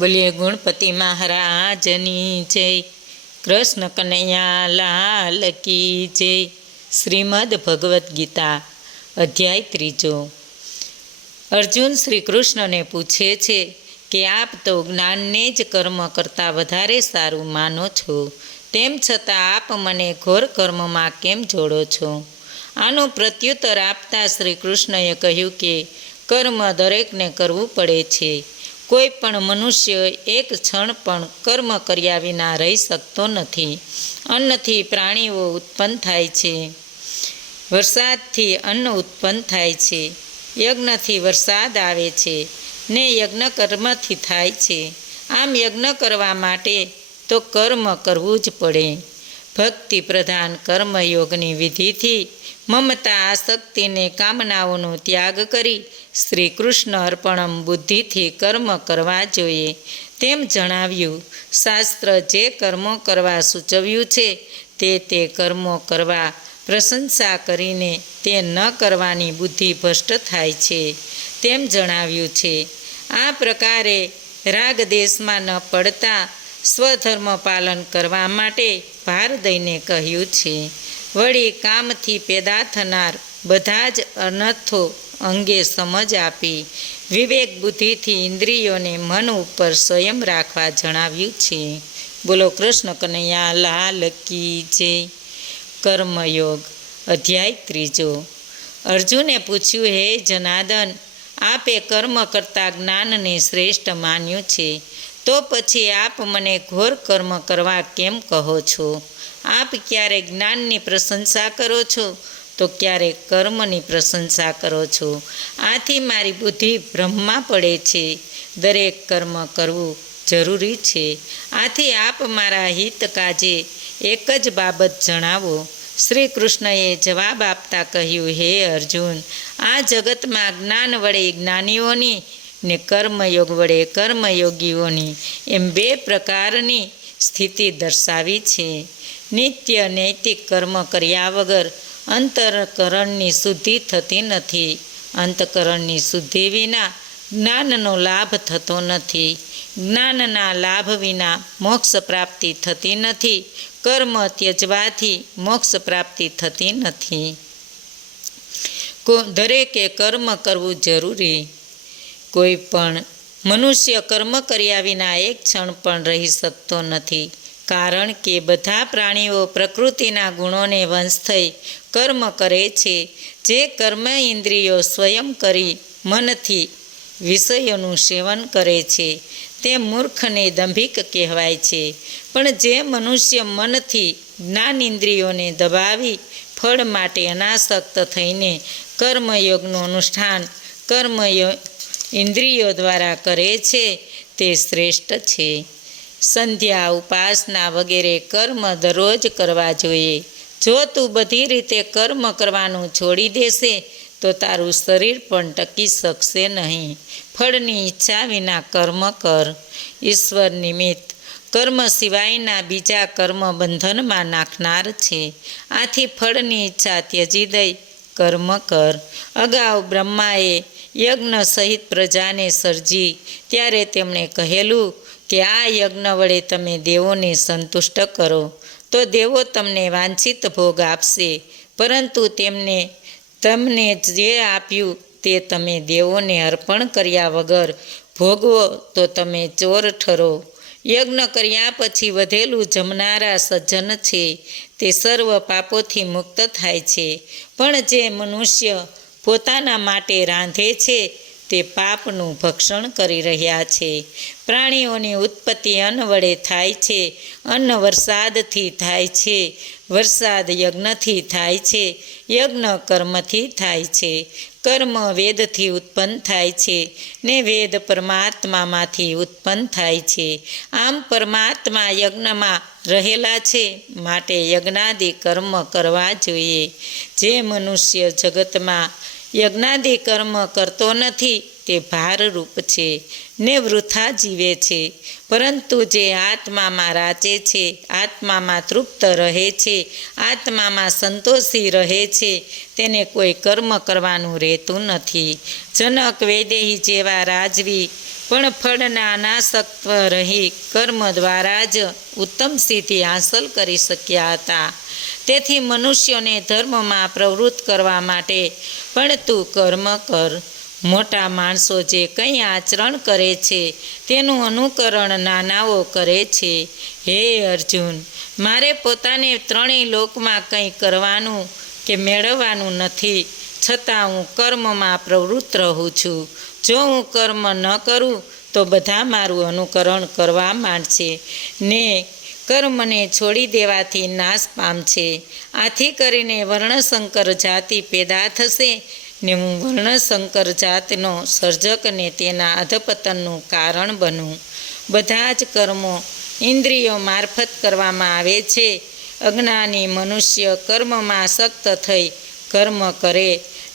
બોલીએ ગુણપતિ મહારાજની જય, કૃષ્ણ કનૈયા લાલ કી જય। શ્રીમદ ભગવદ્ ગીતા અધ્યાય 3। અર્જુન શ્રી કૃષ્ણને પૂછે છે કે આપ તો જ્ઞાનને જ કર્મ કરતાં વધારે સારું માનો છો, તેમ છતાં આપ મને ઘોર કર્મમાં કેમ જોડો છો? આનો પ્રત્યુત્તર આપતા શ્રી કૃષ્ણએ કહ્યું કે કર્મ દરેકને કરવું પડે છે। કોઈ પણ મનુષ્ય એક ક્ષણ પણ કર્મ કર્યા વિના રહી શકતો નથી। અન્નથી પ્રાણીઓ ઉત્પન્ન થાય છે, વરસાદથી અન્ન ઉત્પન્ન થાય છે, યજ્ઞથી વરસાદ આવે છે ને યજ્ઞ કર્મથી થાય છે। આમ યજ્ઞ કરવા માટે તો કર્મ કરવું જ પડે। ભક્તિ પ્રધાન કર્મયોગની વિધિથી મમતા આસક્તિને કામનાઓનો ત્યાગ કરી શ્રી કૃષ્ણ અર્પણમ બુદ્ધિથી કર્મ કરવા જોઈએ તેમ જણાવ્યું। શાસ્ત્ર જે કર્મો કરવા સૂચવ્યું છે તે કર્મો કરવા પ્રશંસા કરીને તે ન કરવાની બુદ્ધિ ભ્રષ્ટ થાય છે તેમ જણાવ્યું છે। આ પ્રકારે રાગદેશમાં ન પડતા સ્વધર્મ પાલન કરવા માટે ભાર દઈને કહ્યું છે। વળી કામથી પેદા થનાર બધા જ અનર્થો અંગે સમજ આપી વિવેક બુદ્ધિથી ઇન્દ્રિયોને મન ઉપર સંયમ રાખવા જણાવ્યું છે। બોલો કૃષ્ણ કનૈયા લાલ કી જય। કર્મયોગ અધ્યાય 3। અર્જુને પૂછ્યું, હે જનાર્દન, આપે કર્મ કરતાં જ્ઞાનને શ્રેષ્ઠ માન્યું છે, તો પછી આપ મને ઘોર કર્મ કરવા કેમ કહો છો? આપ ક્યારેક જ્ઞાનની પ્રશંસા કરો છો તો ક્યારેક કર્મની પ્રશંસા કરો છો। આથી મારી બુદ્ધિ ભ્રમમાં પડે છે। દરેક કર્મ કરવું જરૂરી છે। આથી આપ મારા હિત કાજે એક જ બાબત જણાવો। શ્રી કૃષ્ણએ જવાબ આપતા કહ્યું, હે અર્જુન, આ જગતમાં જ્ઞાન વડે જ્ઞાનીઓની ને કર્મયોગ વડે કર્મયોગીઓની એમ બે પ્રકારની સ્થિતિ દર્શાવી છે। નિત્ય નૈતિક કર્મ કર્યા વગર અંતઃકરણની શુદ્ધિ થતી નથી। અંતઃકરણની શુદ્ધિ વિના જ્ઞાનનો લાભ થતો નથી। જ્ઞાનના લાભ વિના મોક્ષ પ્રાપ્તિ થતી નથી। કર્મ ત્યજવાથી મોક્ષ પ્રાપ્તિ થતી નથી। દરેકે કર્મ કરવું જરૂરી। કોઈ પણ મનુષ્ય કર્મ કર્યા વિના એક ક્ષણ પણ રહી શકતો નથી, કારણ કે બધા પ્રાણીઓ પ્રકૃતિના ગુણોને વંશ થઈ કર્મ કરે છે। જે કર્મ ઇન્દ્રિયો સ્વયં કરી મનથી વિષયોનું સેવન કરે છે તે મૂર્ખને દંભિક કહેવાય છે। પણ જે મનુષ્ય મનથી જ્ઞાન ઇન્દ્રિયોને દબાવી ફળ માટે અનાસક્ત થઈને કર્મયોગનું અનુષ્ઠાન ઇન્દ્રિયો દ્વારા કરે છે તે શ્રેષ્ઠ છે। સંધ્યા, ઉપાસના વગેરે કર્મ દરરોજ કરવા જોઈએ। જો તું બધી રીતે કર્મ કરવાનું છોડી દેશે તો તારું શરીર પણ ટકી શકશે નહીં। ફળની ઈચ્છા વિના કર્મ કર। ઈશ્વર નિમિત્ત કર્મ સિવાયના બીજા કર્મ બંધનમાં નાખનાર છે। આથી ફળની ઈચ્છા ત્યજી દઈ કર્મ કર। અગાઉ બ્રહ્માએ યજ્ઞ સહિત પ્રજાને સર્જી ત્યારે તેમણે કહેલું કે આ યજ્ઞ વડે તમે દેવોને સંતુષ્ટ કરો તો દેવો તમને વાંછિત ભોગ આપશે, પરંતુ તમને જે આપ્યું તે તમે દેવોને અર્પણ કર્યા વગર ભોગવો તો તમે ચોર ઠરો। યજ્ઞ કર્યા પછી વધેલું જમનારા સજ્જન છે તે સર્વ પાપોથી મુક્ત થાય છે, પણ જે મનુષ્ય પોતાના માટે રાંધે છે તે પાપનું ભક્ષણ કરી રહ્યા છે। પ્રાણીઓની ઉત્પત્તિ અન્ન વડે થાય છે, અન્ન વરસાદથી થાય છે, વરસાદ યજ્ઞથી થાય છે, યજ્ઞ કર્મથી થાય છે, કર્મ વેદથી ઉત્પન્ન થાય છે ને વેદ પરમાત્મામાંથી ઉત્પન્ન થાય છે। આમ પરમાત્મા યજ્ઞમાં રહેલા છે, માટે યજ્ઞાદિ કર્મ કરવા જોઈએ। જે મનુષ્ય જગતમાં યજ્ઞાદિ કર્મ કરતો નથી તે ભારરૂપ છે ને વૃથા જીવે છે। પરંતુ જે આત્મામાં રાચે છે, આત્મામાં તૃપ્ત રહે છે, આત્મામાં સંતોષી રહે છે, તેને કોઈ કર્મ કરવાનું રહેતું નથી। જનક, વૈદેહી જેવા રાજવી પણ ફળના અનાસક્ત રહી કર્મ દ્વારા જ ઉત્તમ સિદ્ધિ હાંસલ કરી શક્યા હતા. તેથી મનુષ્યોને ધર્મમાં પ્રવૃત્ત કરવા માટે પણ તું કર્મ કર. મોટા માણસો જે કંઈ આચરણ કરે છે તેનું અનુકરણ નાનાઓ કરે છે. હે અર્જુન, મારે પોતાને ત્રણેય લોકમાં કંઈ કરવાનું કે મેળવવાનું નથી, છતાં હું કર્મમાં પ્રવૃત્ત રહું છું. જો હું કર્મ ન કરું તો બધા મારું અનુકરણ કરવા માંડશે ને કર્મને છોડી દેવાથી નાશ પામશે. આથી કરીને વર્ણશંકર જાતિ પેદા થશે ને હું વર્ણશંકર જાતનો સર્જક ને તેના અધપતનનું કારણ બનું. બધા જ કર્મો ઇન્દ્રિયો મારફત કરવામાં આવે છે. અજ્ઞાની મનુષ્ય કર્મમાં આસક્ત થઈ કર્મ કરે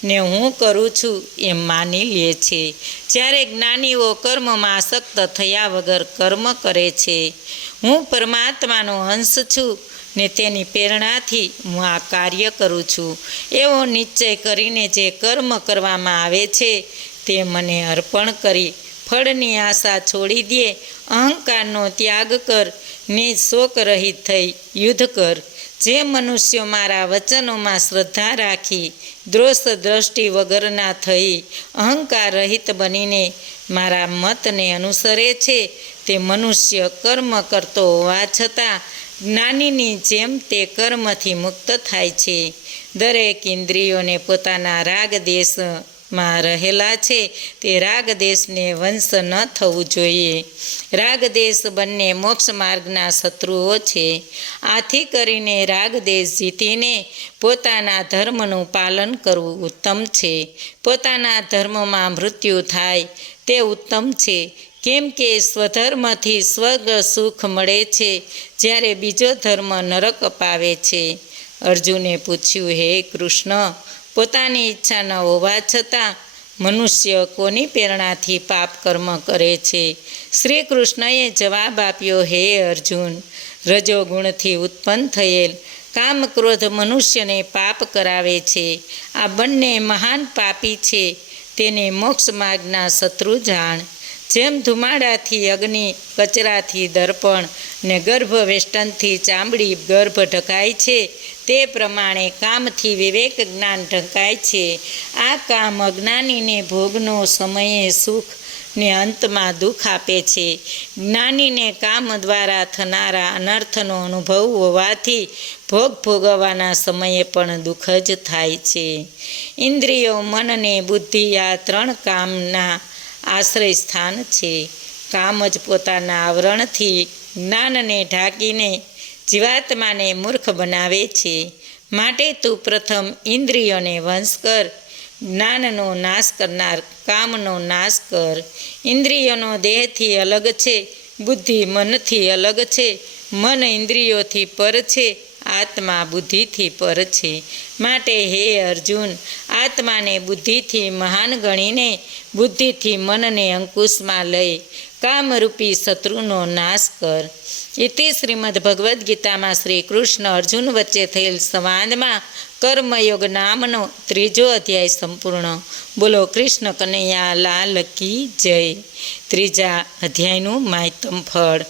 ને હું કરું છું એમ માની લે છે, જ્યારે જ્ઞાનીઓ કર્મમાં આસક્ત થયા વગર કર્મ કરે છે. હું પરમાત્માનો અંશ છું ને તેની પ્રેરણાથી હું આ કાર્ય કરું છું એવો નિશ્ચય કરીને જે કર્મ કરવામાં આવે છે તે મને અર્પણ કરી ફળની આશા છોડી દે, અહંકારનો ત્યાગ કર ને શોક રહિત થઈ યુદ્ધ કર. જે મનુષ્યો મારા વચનોમાં શ્રદ્ધા રાખી દ્રોષ દ્રષ્ટિ વગરના થઈ અહંકાર રહિત બનીને મારા મતને અનુસરે છે તે મનુષ્ય કર્મ કરતો હોવા છતાં જ્ઞાનીની જેમ તે કર્મથી મુક્ત થાય છે. દરેક ઇન્દ્રિયોને પોતાના રાગ દેશમાં રહેલા છે તે રાગ દેશને વંશ ન થવું જોઈએ. રાગ દેશ બંને મોક્ષ માર્ગના શત્રુઓ છે. આથી કરીને રાગ દેશ જીતીને પોતાના ધર્મનું પાલન કરવું ઉત્તમ છે. પોતાના ધર્મમાં મૃત્યુ થાય તે ઉત્તમ છે, કેમ કે સ્વધર્મથી સ્વર્ગ સુખ મળે છે, જ્યારે બીજો ધર્મ નરક અપાવે છે. અર્જુને પૂછ્યું, હે કૃષ્ણ, પોતાની ઈચ્છા ન હોવા છતાં મનુષ્ય કોની પ્રેરણાથી પાપ કર્મ કરે છે? શ્રી કૃષ્ણએ જવાબ આપ્યો, હે અર્જુન, રજોગુણથી ઉત્પન્ન થયેલ કામ ક્રોધ મનુષ્યને પાપ કરાવે છે. આ બંને મહાન પાપી છે, તેને મોક્ષ માર્ગના શત્રુ જાણ. જેમ ધુમાડાથી અગ્નિ, કચરાથી દર્પણ ને ગર્ભ વેષ્ટનથી ચામડી ગર્ભ ઢંકાય છે, તે પ્રમાણે કામથી વિવેક જ્ઞાન ઢંકાય છે. આ કામ અજ્ઞાનીને ભોગનો સમયે સુખ ને અંતમાં દુઃખ આપે છે. જ્ઞાનીને કામ દ્વારા થનારા અનર્થનો અનુભવ હોવાથી ભોગ ભોગવવાના સમયે પણ દુઃખ જ થાય છે. ઇન્દ્રિયો, મન ને બુદ્ધિ આ ત્રણ કામના આશ્રય સ્થાન છે. કામ જ પોતાના આવરણથી જ્ઞાનને ઢાંકીને જીવાત્માને મૂર્ખ બનાવે છે. માટે તું પ્રથમ ઇન્દ્રિયોને વંશ કર, જ્ઞાનનો નાશ કરનાર કામનો નાશ કર. ઇન્દ્રિયોનો દેહથી અલગ છે, બુદ્ધિ મનથી અલગ છે. મન ઇન્દ્રિયોથી પર છે, આત્મા બુદ્ધિથી પર છે. માટે હે અર્જુન, આત્માને બુદ્ધિથી મહાન ગણીને બુદ્ધિથી મનને અંકુશમાં લઈ કામરૂપી શત્રુનો નાશ કર. ઇતિ શ્રીમદ ભગવદ્ ગીતામાં શ્રી કૃષ્ણ અર્જુન વચ્ચે થયેલ સંવાદમાં કર્મયોગ નામનો 3જો અધ્યાય સંપૂર્ણ. બોલો કૃષ્ણ કનૈયા લાલ કી જય. 3જા અધ્યાયનું માહિતમ ફળ.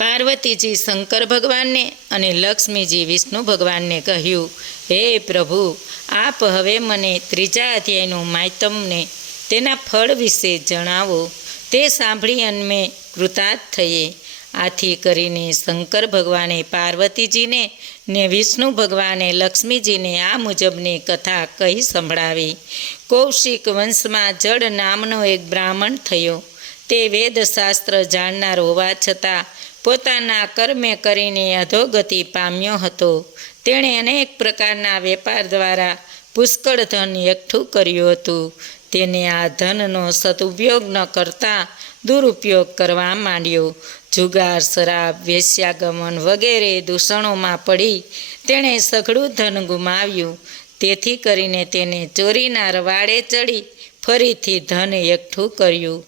પાર્વતીજી શંકર ભગવાનને અને લક્ષ્મીજી વિષ્ણુ ભગવાનને કહ્યું, હે પ્રભુ, આપ હવે મને 3જા અધ્યાયનું માહિતમને તેના ફળ વિશે જણાવો. તે સાંભળી અમે કૃતાર્થ થઈએ. આથી કરીને શંકર ભગવાને પાર્વતીજીને ને વિષ્ણુ ભગવાને લક્ષ્મીજીને આ મુજબની કથા કહી સંભળાવી. કૌશિક વંશમાં જડ નામનો એક બ્રાહ્મણ થયો. તે વેદશાસ્ત્ર જાણનાર હોવા છતાં પોતાના કર્મે કરીને અધોગતિ પામ્યો હતો. તેણે અનેક પ્રકારના વેપાર દ્વારા પુષ્કળ ધન એકઠું કર્યું હતું. તેને આ ધનનો સદુપયોગ ન કરતા દુરુપયોગ કરવા માંડ્યો. જુગાર, શરાબ, વેશ્યાગમન વગેરે દૂષણોમાં પડી તેણે સઘળું ધન ગુમાવ્યું. તેથી કરીને તેને ચોરીના રવાડે ચડી ફરીથી ધન એકઠું કર્યું.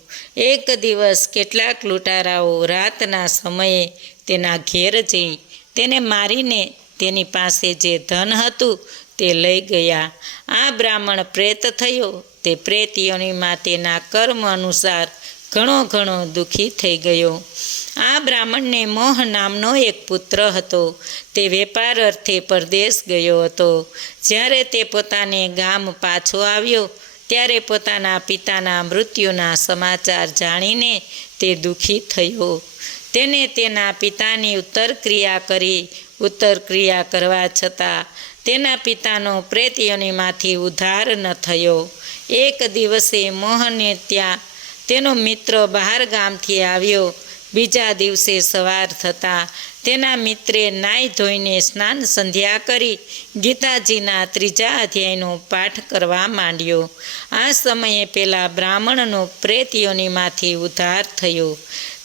એક દિવસ કેટલાક લૂંટારાઓ રાતના સમયે તેના ઘેર જઈ તેને મારીને તેની પાસે જે ધન હતું તે લઈ ગયા. આ બ્રાહ્મણ પ્રેત થયો. તે પ્રેત યોનિમાં તેના કર્મ અનુસાર ઘણો દુઃખી થઈ ગયો. આ બ્રાહ્મણને મોહ નામનો એક પુત્ર હતો. તે વેપાર અર્થે પરદેશ ગયો હતો. જ્યારે તે પોતાને ગામ પાછો આવ્યો ત્યારે પોતાના પિતાના મૃત્યુના સમાચાર જાણીને તે દુઃખી થયો. તેને તેના પિતાની ઉત્તર ક્રિયા કરવા છતાં તેના પિતાનો પ્રેત યોનિમાંથી ઉદ્ધાર ન થયો. એક દિવસે મોહને ત્યાં તેનો મિત્ર બહાર ગામથી આવ્યો. બીજા દિવસે સવાર થતાં તેના મિત્રે નાહી ધોઈને સ્નાન સંધ્યા કરી ગીતાજીના 3જા અધ્યાયનો પાઠ કરવા માંડ્યો. આ સમયે પેલા બ્રાહ્મણનો પ્રેત યોનિમાંથી ઉદ્ધાર થયો.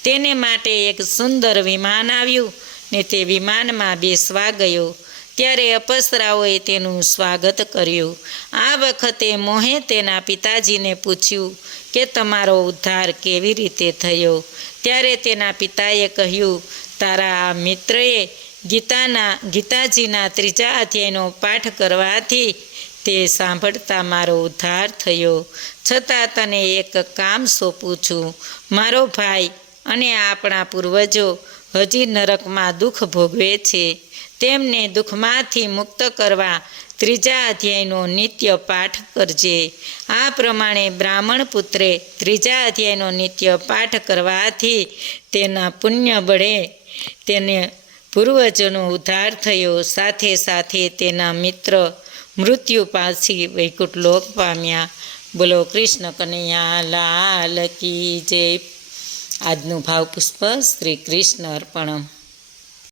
તેને માટે એક સુંદર વિમાન આવ્યું ને તે વિમાનમાં બેસવા ગયો. ત્યારે અપ્સરાઓએ તેનું સ્વાગત કર્યું. આ વખતે મોહે તેના પિતાજીને પૂછ્યું કે તમારો ઉદ્ધાર કેવી રીતે થયો? ત્યારે તેના પિતાએ કહ્યું, તારા આ મિત્રએ ગીતાજીના 3જા અધ્યાયનો પાઠ કરવાથી તે સાંભળતા મારો ઉદ્ધાર થયો. છતાં તને એક કામ સોંપું છું. મારો ભાઈ અને આપણા પૂર્વજો હજી નરકમાં દુઃખ ભોગવે છે. તેમને દુઃખમાંથી મુક્ત કરવા 3જા અધ્યાયનો નિત્ય પાઠ કરજે. આ પ્રમાણે બ્રાહ્મણ પુત્રે 3જા અધ્યાયનો નિત્ય પાઠ કરવાથી તેના પુણ્ય બળે તેને પૂર્વજોનો ઉદ્ધાર થયો. સાથે સાથે તેના મિત્ર મૃત્યુ પાછી વૈકુંઠ લોક પામ્યા. બોલો કૃષ્ણ કનૈયા લાલ કી જય. આજનું ભાવપુષ્પ શ્રી કૃષ્ણ અર્પણમ.